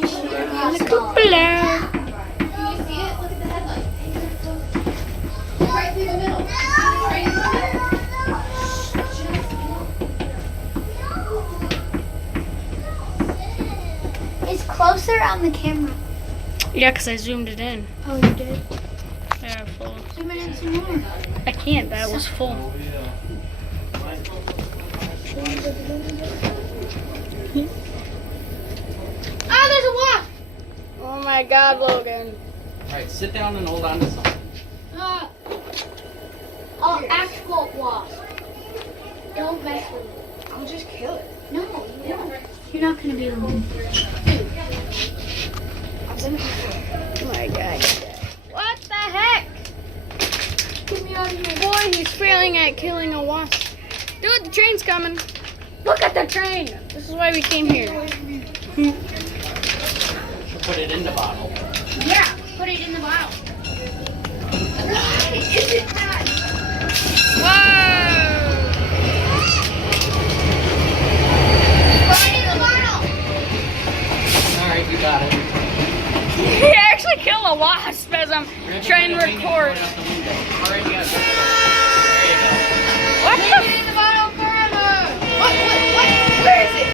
Hello. It's closer on the camera. Yeah, because I zoomed it in. Oh, you did? Yeah, full. Zoom it in some more. I can't, that was full. Oh, there's a wasp! Oh my god, Logan. Alright, sit down and hold on to something. Oh, actual wasp. Don't mess with it. I'll just kill it. No, you don't. You're not gonna be alone. I'm gonna kill it. Oh my god. What the heck? Get me out of here. Boy, he's failing at killing a wasp. Dude, the train's coming. Look at the train. This is why we came here. Put it in the bottle. Yeah, put it in the bottle. Whoa! Put it in the bottle. Alright, you got it. He actually killed a wasp as I'm trying to record. Alright, you gotta